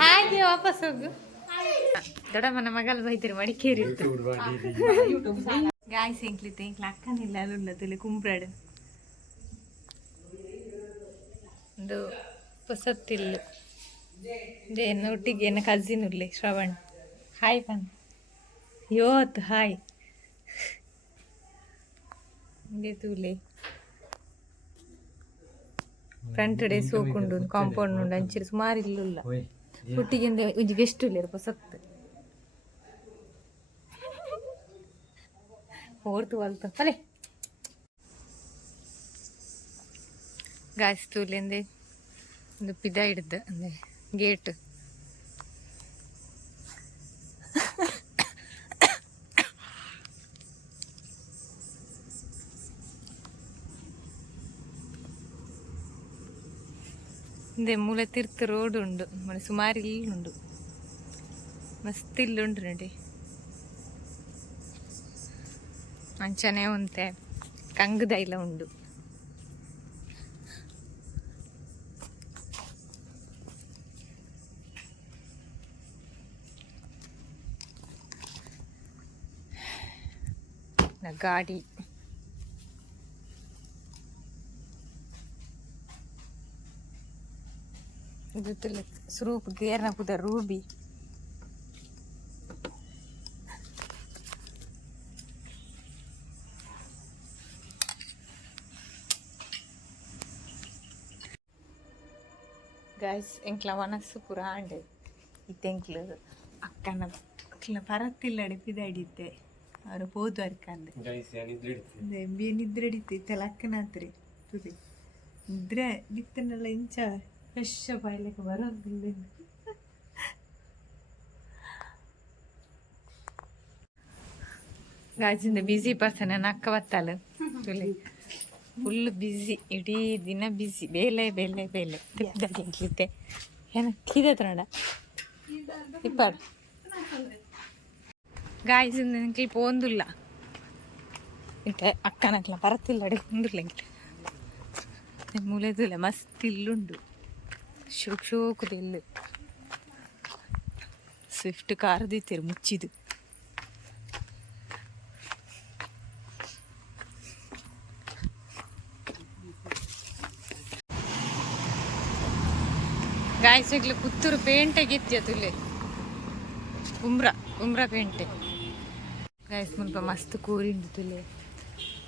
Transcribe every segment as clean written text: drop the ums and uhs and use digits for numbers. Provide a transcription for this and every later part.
ಹಾಗೆ ವಾಪಸ್ ಹೋಗು. ದೊಡ್ಡಮ್ಮನ ಮಗಲ್ ಬೈತಿರಿ ಮಡಿಕೇರಿ ಗಾಯ್ಸ್ ಎಂಕ್ಲಿತ್ತೆ ಎಂಕ್ಲ ಅಕ್ಕನಿಲ್ಲ ಅಲ್ಲುಳ್ಳದಲ್ಲಿ ಕುಂಬ್ರಾಡು ಒಂದು ಹೊಸತ್ತಿಲ್ಲು ಏನು ಒಟ್ಟಿಗೆ ಏನು ಕಸಿನ್ ಉರ್ಲಿ ಶ್ರವಣ್ ಹಾಯ್ ಬನ್ ಯೋತ್ ಹಾಯ್ ಹಂಗೆ ತೂಲೆ ಫ್ರಂಟ್ ಡೇ ಸೋಕುಂಡು ಕಾಂಪೌಂಡ್ ಉಂಡು ಅಂಚಿರು ಸುಮಾರು ಇಲ್ಲುಲ್ಲ ಒಟ್ಟಿಗೆ ಒಂಜಿ ಗೆಸ್ಟ್ ಉಳ್ಳೇರು ಹೊಸತ್ತು ಓಡ್ತು ಅಲ್ತ ಅಲೆ ಗಾಯ್ಸ್ ತೂಲೆಂದೆ ಒಂದು ಪಿದ ಹಿಡ್ದು ಅಂದರೆ ಗೇಟ್ ಇಂದೆ ಮೂಲೆ ತಿರ್ತು ರೋಡ್ ಉಂಡು ಮನೆ ಸುಮಾರು ಇಲ್ಲುಂಡು ಮಸ್ತ್ ಇಲ್ಲುಂಡು ನೋಡಿ ಅಂಚನೆ ಉಂತೆ ಕಂಗದೈಲ ಉಂಡು ಗಾಡಿ ಇದು ಸ್ವರೂಪ್ ಗೇರ್ನ ಪುದ ರೂಬಿ ಗಾಯ್ಸ್ ಎಂಕ್ಲ ಮನಸ್ಸು ಪೂರ ಆಂಡೆ ಇತ್ತೆಂಕ್ಲು ಅಕ್ಕನ ಪರತ್ತಿಲ್ಲಡೆ ಪಿದಾಡಿದ್ದೆ ಅವರು ಹೋದು ಅರ್ಕಂದೆ ನಿದ್ರೆ ಹಿಡಿತು ಇತ್ತೆಲ್ಲ ಅಕ್ಕನ ಹತ್ರ ತುದಿ ನಿದ್ರೆ ನಿತ್ತನೆಲ್ಲ ಇಂಚ ಫ್ರೆಶ್ ಬಾಯ್ಲಿಕ್ಕೆ ಬರೋದಿಲ್ಲ ಗಾಜಿಂದ ಬ್ಯುಸಿ ಪರ್ಸನ್ ನನ್ನ ಅಕ್ಕ ಬತ್ತಲ್ಲ ತುಲಿ ಫುಲ್ ಬ್ಯುಸಿ ಇಡೀ ದಿನ ಬ್ಯುಸಿ ಬೇಲೆ ಬೇಲೆ ಬೇಲೆ ತಿಪ್ಪಿದ್ದೆ ಏನ ಕೀದತ್ರಣ ಇಪ್ಪಾಡು ಗಾಯ್ಸಿಂದ ನನಗೆ ಪೋಂದಿಲ್ಲ ಇಂಟ ಅಕ್ಕನಕ್ಲ ಬರತ್ತಿಲ್ಲಡೆ ಕುಂದಿರ್ಲೆಂಗೆ ಮೂಲೆದಿಲ್ಲ ಮಸ್ತ್ ಇಲ್ಲುಂಡು ಶೋಕುದಿಲ್ಲ ಸ್ವಿಫ್ಟ್ ಕಾರ್ದಿತ್ತೀರಿ ಮುಚ್ಚಿದು ಗಾಯ್ಸಗ್ಲು ಪುತ್ತೂರು ಪೇಂಟೆಗೆ ಇತ್ಯ ತುಲೆ ಉಮ್ರಾ ಪೇಂಟೆ ಗಾಯ್ಸ್ ಮುಲ್ಪ ಮಸ್ತ್ ಕೋರಿ ಉಂಡು ತುಲೆ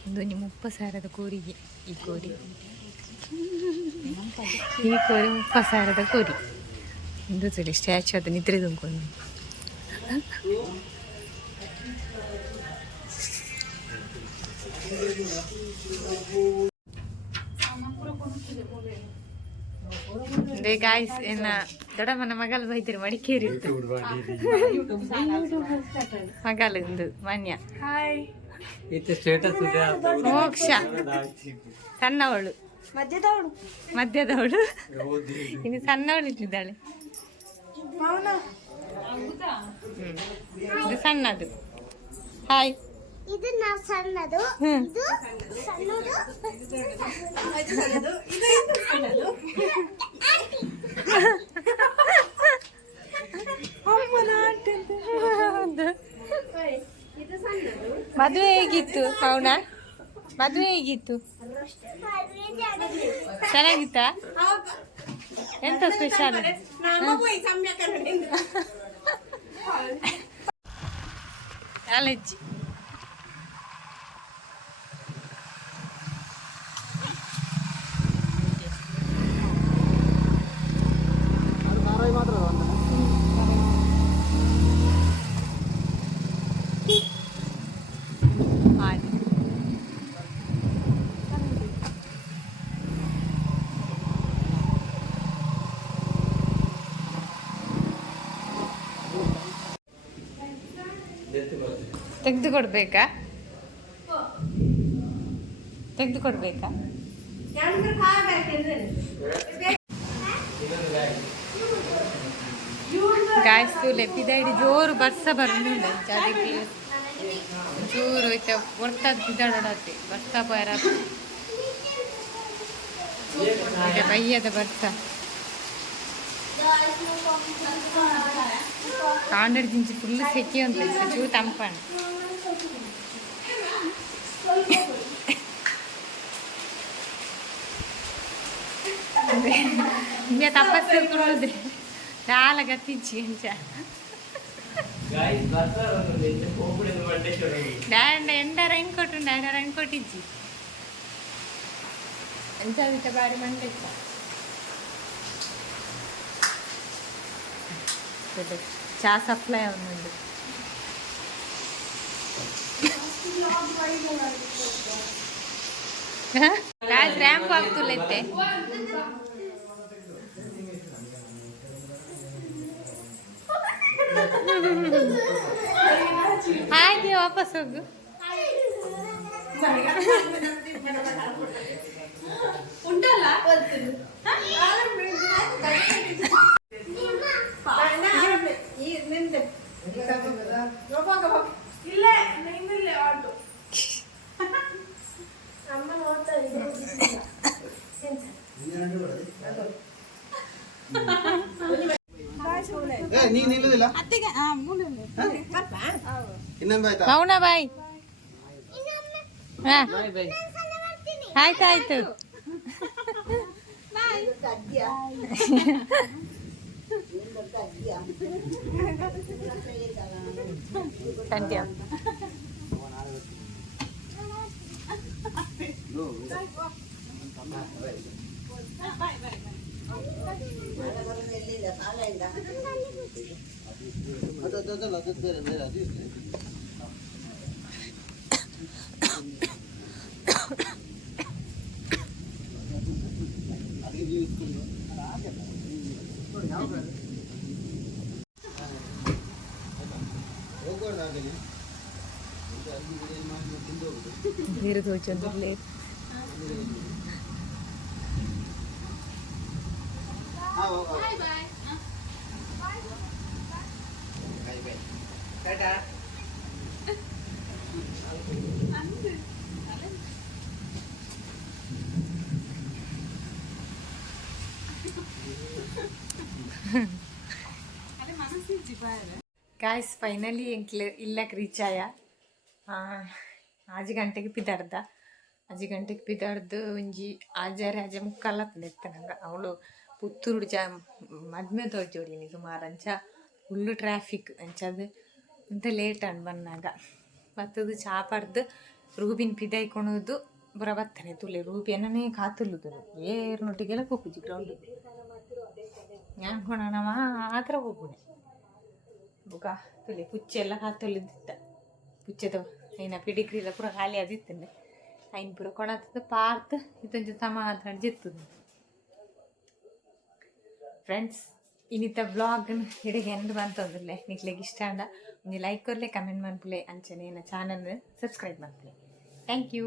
ಒಂದು 30,000 ಕೋರಿಗೆ ಈ ಕೋರಿ 30,000 ಕೋರಿ ಇಂದು ತುಲೆ ಸ್ಟ್ಯಾಚು ಅದು ನಿದ್ರೆ ತುಂಬ್ಕೊಂಡು ಅದೇ ಗಾಯ್ಸ್ ಏನ ದೊಡ್ಡಮ್ಮನ ಮಗಲ್ ಬೈತಿರಿ ಮಡಿಕೇರಿ ಮಗಲಿಂದು ಮನ್ಯ ಮೋಕ್ಷ ಸಣ್ಣವಳು ಮಧ್ಯದವಳು ಇನ್ನು ಸಣ್ಣವಳು ಇಟ್ಟಿದ್ದಾಳೆ ಇದು ಸಣ್ಣದು ಹಾಯ್ ಇದು ನಾವು ಸಣ್ಣದು ಇದು ಸಣ್ಣದು ಮದುವೆ ಹೇಗಿತ್ತು ಪೌನ ಮದುವೆ ಹೇಗಿತ್ತು ಚೆನ್ನಾಗಿತ್ತಾ ಎಂತ ಸ್ಪೆಷಲ್ ಕಾಲೇಜ್ ತೆಗೆದು ಕೊಡ್ಬೇಕಾ ಗಾಯ್ಸು ಲೆಪ್ಪಿದ ಹಿಡಿ ಜೋರು ಬರ್ಸ ಬರೋದಿಲ್ಲ ಅದಕ್ಕೆ ಜೋರು ಐತೆ ಹೊರ್ತದ ಬಿದ್ದಾಡತ್ತೆ ಬರ್ಸ ಬರ ಬೈಯದ ಬರ್ಸ ಕಾಂಡಡ್ ಜಿಂಚಿ ಫುಲ್ ಸೆಕೆ ಅಂತ ಚೂ ತಂಪಣ ಮೇ ತಪಸ್ಸು ಕೊಡೋದ್ರೆ ಚಾಲ ಗತ್ತಿಚ್ಚಿ ಅಂಚ ಎಂಡ ರೈನ್ ಕೊಟ್ಟಿಜ್ಜಿ ಅಂಚ ಬಿಟ್ಟ ಬಾರಿ ಮಂಡಿತ್ತ ಚಾ ಸಪ್ಲೈ ಅವನುಂಡು ರ್ಯಾಂಪ್ ಆಗ್ತುಲ್ಲೈತೆ ಹಾಗೆ ವಾಪಸ್ ಹೋಗು ಉಂಟಲ್ಲ ಇಲ್ಲೇ ನಿಂದಿಲ್ಲೇ ಆಟೋ ಅಮ್ಮ ನೋಡ್ತಾ ಮೌನ ಬಾಯ್ ಆಯ್ತಾಯ್ತು ಥ್ಯಾಂಕ್ ನೀರು ತೋಚೊಂದಿರ್ಲಿ गाइस फाइनली इल्लक रीच आया 5 ಗಂಟೆಗೆ ಪಿದಾರ್ದ 5 ಗಂಟೆಗೆ ಪಿದಾರ್ದು ಒಂಜಿ 6 ಮುಕ್ಕಾಲತ್ತು ನೆತ್ತನಂಗ ಅವಳು ಪುತ್ತೂರು ಮದ್ಮೆ ತೋಜೋಡಿನಿ ಸುಮಾರು ಅಂಚ ಫುಲ್ಲು ಟ್ರಾಫಿಕ್ ಅಂಚದು ಅಂತ ಲೇಟ್ ಅನ್ ಬನ್ನಾಗ ಬತ್ತದು ಚಾಪರ್ದು ರೂಬಿನ್ ಪಿದಾಯ್ಕೊಳೋದು ಬರ ಬತ್ತನೆ ತುಲೆ ರೂಬಿ ಅನ್ನನೇ ಕಾತುಲ್ಲುದು ಏರ್ನೊಟ್ಟಿಗೆಲ್ಲ ಕೂಪುಜಿ ಗ್ರೌಂಡ್ ಯಾಕೊಣ ಮಾತ್ರ ಹೋಗುಣೆ ಬುಗ ತುಲೆ ಪುಚ್ಚೆಲ್ಲ ಕಾತೊಲ್ಲಿದ್ದಿತ್ತ ಪುಚ್ಚೆದ ಐನ ಪಿಡಿಗ್ರಿಲ್ಲ ಪೂರ ಖಾಲಿ ಆದಿತ್ತಂಡೆ ಐನ್ ಪೂರ ಕೊಣತದ ಪಾರ್ತ್ ಇತ್ತಂಚ ಸಮಾಧಾನ ಜಿತ್ತದು ಫ್ರೆಂಡ್ಸ್ ಇನ್ನಿತ್ತ ವ್ಲಾಗ್ ಹಿಡಿಗೆ ಎಂಡ್ ಬಂತಂದಿರಲೆ ನಿಕ್ಲೆಗೆ ಇಷ್ಟ ಅಂಡ ಒಂದು ಲೈಕ್ ಕೊರ್ಲೆ ಕಮೆಂಟ್ ಮಾಡ್ಪುಲೆ ಅಂಚನೆ ಚಾನಲ್ ಸಬ್ಸ್ಕ್ರೈಬ್ ಮಾಡ್ಪುಲೆ ಥ್ಯಾಂಕ್ ಯು.